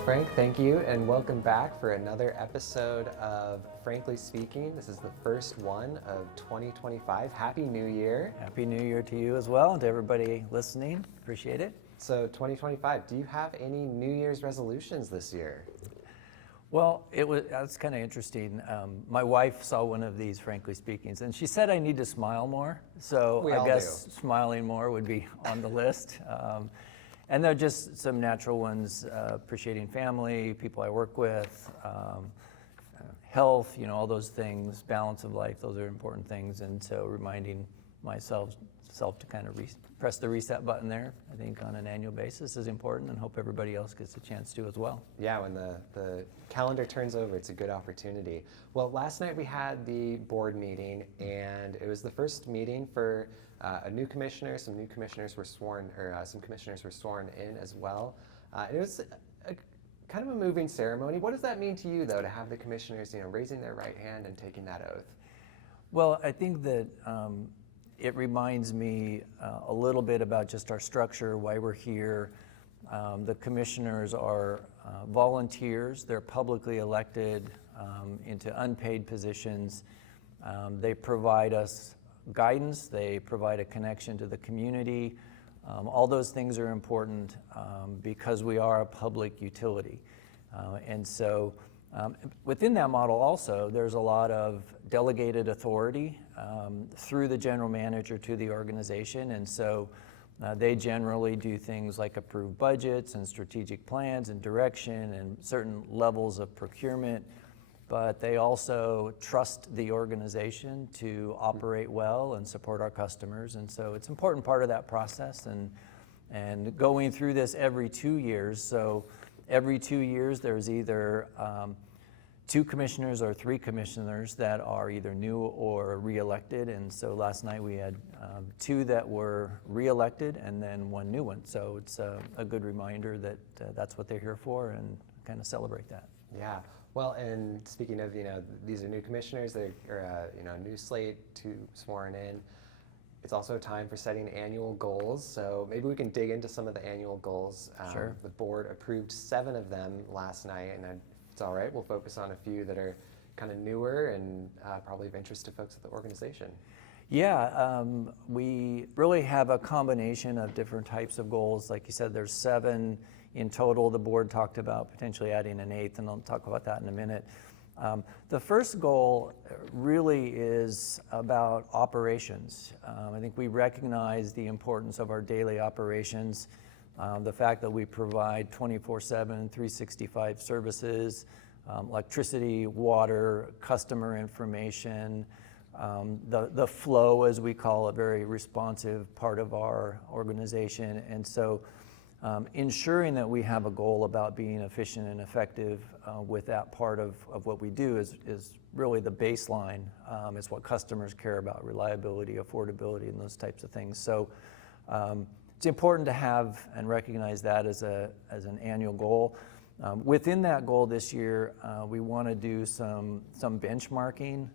Well, Frank, thank you, and welcome back for another episode of Frankly Speaking. This is the first one of 2025. Happy New Year. Happy New Year to you as well, and to everybody listening. Appreciate it. So 2025, do you have any New Year's resolutions this year? Well, that's kind of interesting. My wife saw one of these Frankly Speakings, and she said I need to smile more. So We I all guess do. smiling more would be on the list. And they're just some natural ones, appreciating family, people I work with, health, all those things, balance of life, those are important things. And so reminding myself to kind of press the reset button there, I think on an annual basis is important, and hope everybody else gets a chance to as well. Yeah, when the calendar turns over, it's a good opportunity. Well, last night we had the board meeting, and it was the first meeting for a new commissioner. Some new commissioners were sworn, or some commissioners were sworn in as well. And it was kind of a moving ceremony. What does that mean to you, though, to have the commissioners, raising their right hand and taking that oath? Well, I think that it reminds me a little bit about just our structure, why we're here. The commissioners are volunteers. They're publicly elected into unpaid positions. They provide us guidance. They provide a connection to the community. All those things are important because we are a public utility. And so within that model also, there's a lot of delegated authority through the general manager to the organization. And so they generally do things like approve budgets and strategic plans and direction and certain levels of procurement. But they also trust the organization to operate well and support our customers. And so it's an important part of that process, and going through this every 2 years. So every 2 years there's either 2 commissioners or 3 commissioners that are either new or re-elected. And so last night we had 2 that were re-elected and then 1 new one. So it's a good reminder that that's what they're here for, and kind of celebrate that. Yeah. Well, and speaking of, these are new commissioners, they're, a new slate to sworn in. It's also time for setting annual goals, so maybe we can dig into some of the annual goals. Sure. The board approved 7 of them last night, and if it's all right, we'll focus on a few that are kind of newer and probably of interest to folks at the organization. Yeah, we really have a combination of different types of goals. Like you said, there's 7 in total. The board talked about potentially adding an 8th, and I'll talk about that in a minute. The first goal really is about operations. I think we recognize the importance of our daily operations, the fact that we provide 24/7, 365 services, electricity, water, customer information, the flow, as we call it, very responsive part of our organization. And so ensuring that we have a goal about being efficient and effective with that part of what we do is really the baseline. It's what customers care about: reliability, affordability, and those types of things. So it's important to have and recognize that as an annual goal. Within that goal this year, we want to do some benchmarking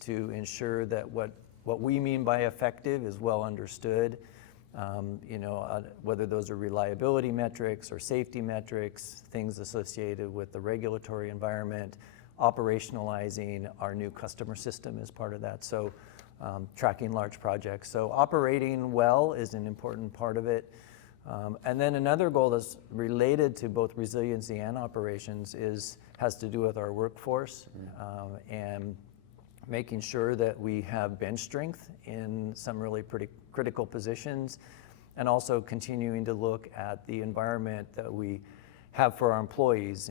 to ensure that what we mean by effective is well understood. Whether those are reliability metrics or safety metrics, things associated with the regulatory environment, operationalizing our new customer system is part of that. So tracking large projects. So operating well is an important part of it. And then another goal that's related to both resiliency and operations has to do with our workforce, and making sure that we have bench strength in some really pretty critical positions, and also continuing to look at the environment that we have for our employees.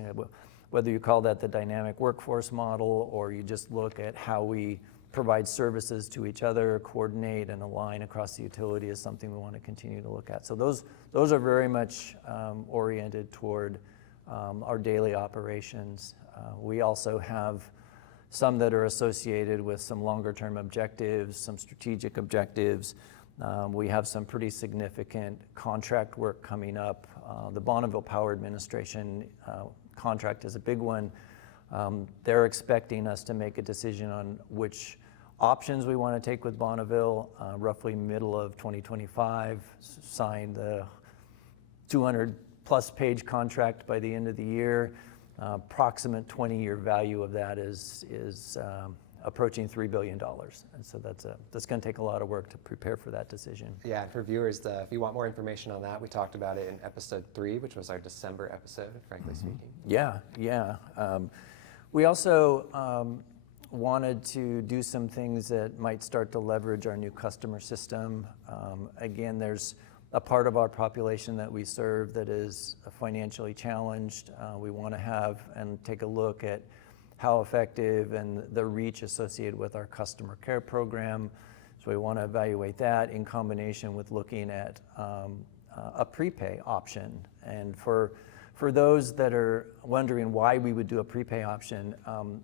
Whether you call that the dynamic workforce model, or you just look at how we provide services to each other, coordinate and align across the utility, is something we want to continue to look at. So those are very much oriented toward our daily operations. We also have some that are associated with some longer term objectives, some strategic objectives. We have some pretty significant contract work coming up. The Bonneville Power Administration contract is a big one. They're expecting us to make a decision on which options we want to take with Bonneville, roughly middle of 2025, sign the $200 plus page contract by the end of the year. Approximate 20-year value of that is approaching $3 billion. And so that's going to take a lot of work to prepare for that decision. Yeah, and for viewers, if you want more information on that, we talked about it in episode 3, which was our December episode, frankly speaking. Yeah. We also wanted to do some things that might start to leverage our new customer system. Again, there's a part of our population that we serve that is financially challenged. We want to have and take a look at how effective and the reach associated with our customer care program. So we want to evaluate that in combination with looking at a prepay option. And for those that are wondering why we would do a prepay option,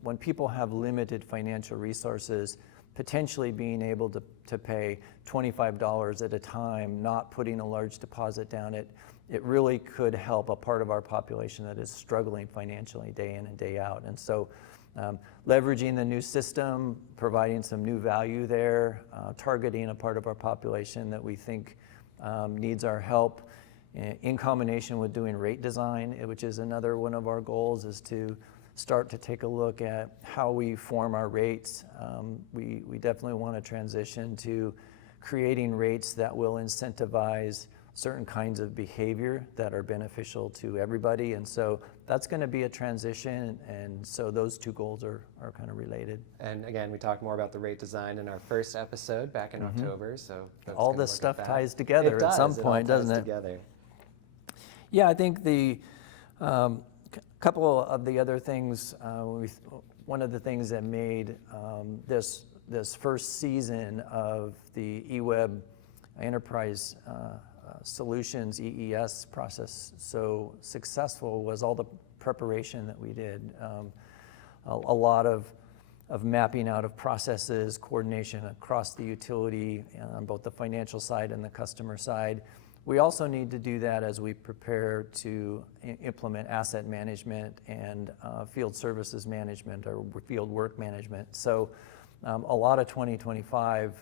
when people have limited financial resources, potentially being able to pay $25 at a time, not putting a large deposit down, it really could help a part of our population that is struggling financially day in and day out. And so leveraging the new system, providing some new value there, targeting a part of our population that we think needs our help, in combination with doing rate design, which is another one of our goals, is to start to take a look at how we form our rates. We definitely want to transition to creating rates that will incentivize certain kinds of behavior that are beneficial to everybody. And so that's going to be a transition. And so those two goals are kind of related. And again, we talked more about the rate design in our first episode back in October. So all this stuff ties together at some point, doesn't it? Together. Yeah, I think the couple of the other things, one of the things that made this first season of the EWEB Enterprise Solutions EES process so successful was all the preparation that we did. A lot of mapping out of processes, coordination across the utility on both the financial side and the customer side. We also need to do that as we prepare to implement asset management and field services management or field work management. So a lot of 2025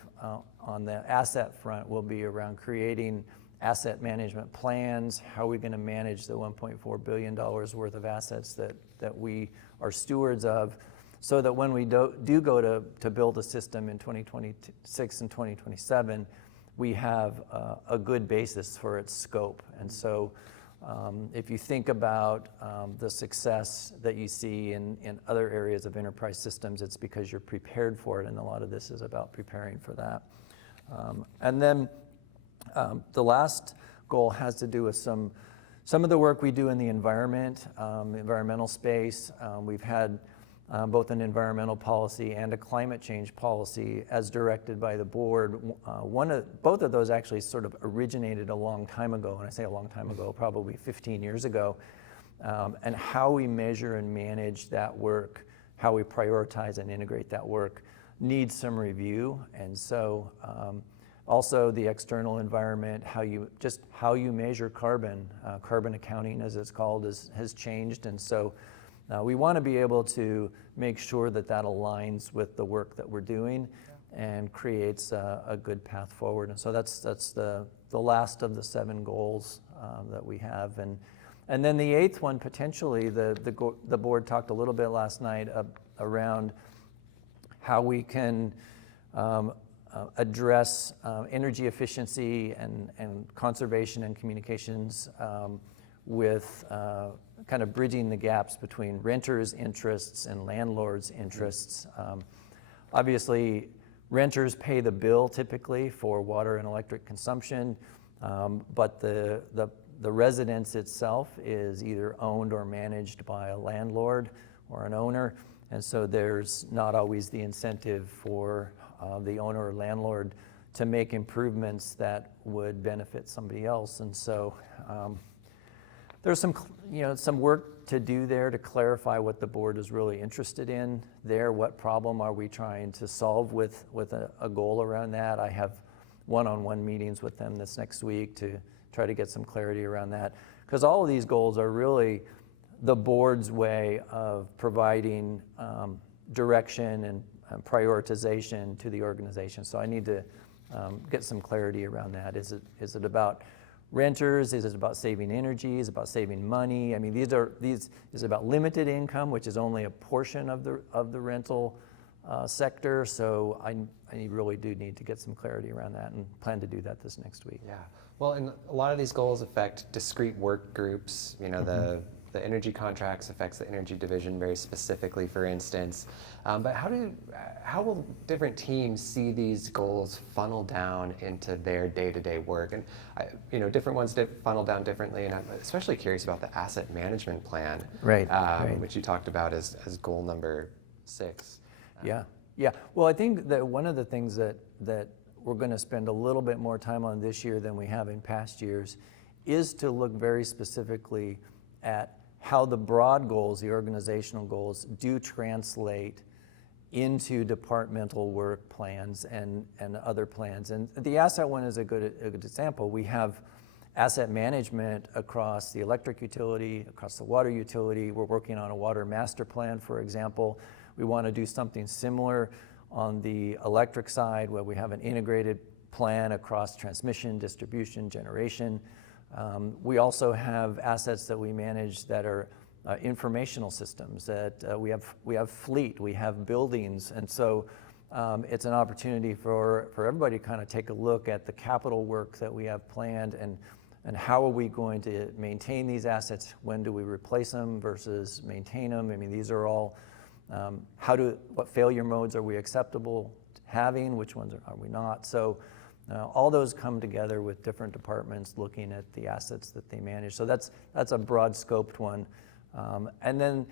on the asset front will be around creating asset management plans. How are we going to manage the $1.4 billion worth of assets that we are stewards of, so that when we do go to build a system in 2026 and 2027, we have a good basis for its scope. And so if you think about the success that you see in other areas of enterprise systems, it's because you're prepared for it, and a lot of this is about preparing for that. And then the last goal has to do with some of the work we do in the environmental space. We've had both an environmental policy and a climate change policy as directed by the board. Both of those actually sort of originated a long time ago, and I say a long time ago, probably 15 years ago. And how we measure and manage that work, how we prioritize and integrate that work needs some review. And so also the external environment, how you measure carbon accounting as it's called, has changed. And so we want to be able to make sure that aligns with the work that we're doing and creates a good path forward. And so that's the last of the 7 goals that we have. And then the 8th one, potentially, the board talked a little bit last night around how we can address energy efficiency and conservation and communications with kind of bridging the gaps between renters' interests and landlords' interests. Obviously, renters pay the bill typically for water and electric consumption, but the residence itself is either owned or managed by a landlord or an owner, and so there's not always the incentive for the owner or landlord to make improvements that would benefit somebody else. And so there's some work to do there to clarify what the board is really interested in there. What problem are we trying to solve with a goal around that? I have one-on-one meetings with them this next week to try to get some clarity around that, because all of these goals are really the board's way of providing direction and prioritization to the organization. So I need to get some clarity around that. Is it about renters? Is it about saving energy? Is it about saving money? I mean, is it about limited income, which is only a portion of the rental sector? So I really do need to get some clarity around that and plan to do that this next week. Yeah. Well, and a lot of these goals affect discrete work groups. You know, the energy contracts affects the energy division very specifically, for instance. But how will different teams see these goals funnel down into their day-to-day work? And you know, different ones funnel down differently. And I'm especially curious about the asset management plan, right. Which you talked about as goal number 6. Yeah. Well, I think that one of the things that we're going to spend a little bit more time on this year than we have in past years is to look very specifically at how the broad goals, the organizational goals, do translate into departmental work plans and other plans. And the asset one is a good example. We have asset management across the electric utility, across the water utility. We're working on a water master plan, for example. We want to do something similar on the electric side, where we have an integrated plan across transmission, distribution, generation. We also have assets that we manage that are informational systems, that we have fleet, we have buildings, and so it's an opportunity for everybody to kind of take a look at the capital work that we have planned and how are we going to maintain these assets, when do we replace them versus maintain them. I mean, these are all, what failure modes are we acceptable having, which ones are we not. So all those come together with different departments looking at the assets that they manage. So that's a broad scoped one. And then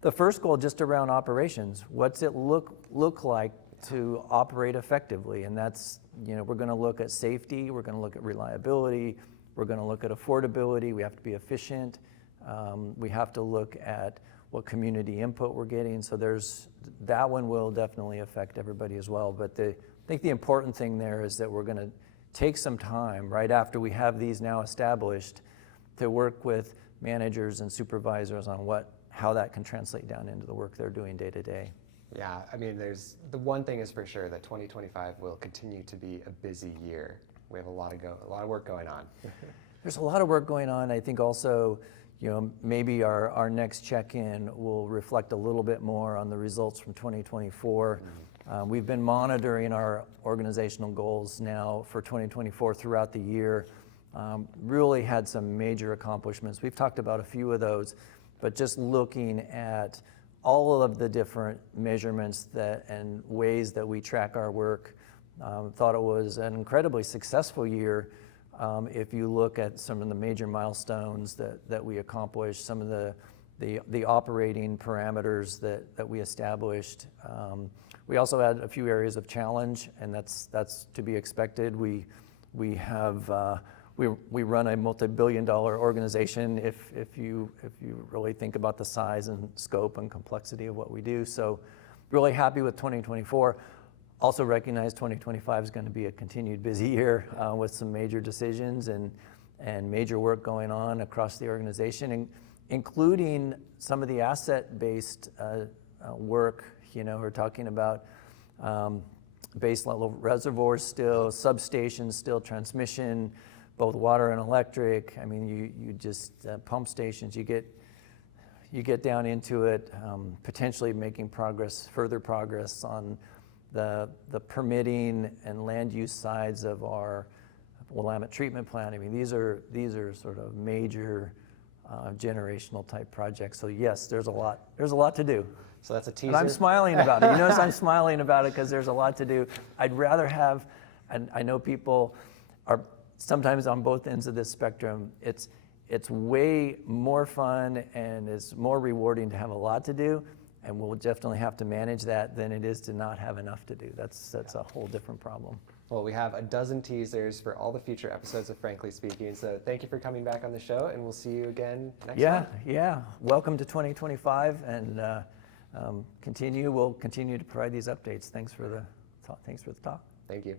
the first goal, just around operations, what's it look like to operate effectively? And that's, we're going to look at safety, we're going to look at reliability, we're going to look at affordability, we have to be efficient, we have to look at what community input we're getting. So that one will definitely affect everybody as well. But I think the important thing there is that we're going to take some time right after we have these now established to work with managers and supervisors on how that can translate down into the work they're doing day to day. Yeah, I mean, the one thing is for sure that 2025 will continue to be a busy year. We have a lot of work going on. There's a lot of work going on. I think also, maybe our next check-in will reflect a little bit more on the results from 2024. We've been monitoring our organizational goals now for 2024 throughout the year. Really had some major accomplishments. We've talked about a few of those, but just looking at all of the different measurements and ways that we track our work, thought it was an incredibly successful year. If you look at some of the major milestones that we accomplished, some of the operating parameters that we established. We also had a few areas of challenge, and that's to be expected. We run a multi-billion-dollar organization if you really think about the size and scope and complexity of what we do. So really happy with 2024. Also recognize 2025 is going to be a continued busy year with some major decisions and major work going on across the organization, including some of the asset-based work. We're talking about base level reservoirs still, substations still, transmission, both water and electric. I mean, you just pump stations. You get down into it, potentially making further progress on the permitting and land use sides of our Willamette treatment plant. I mean, these are sort of major generational type projects. So yes, there's a lot to do. So that's a teaser. And I'm smiling about it. You notice I'm smiling about it because there's a lot to do. I'd rather have, and I know people are sometimes on both ends of this spectrum. It's way more fun and it's more rewarding to have a lot to do, and we'll definitely have to manage that than it is to not have enough to do. That's a whole different problem. Well, we have a dozen teasers for all the future episodes of Frankly Speaking, so thank you for coming back on the show, and we'll see you again next month. Yeah. Welcome to 2025, and we'll continue to provide these updates. Thanks for the talk. Thank you.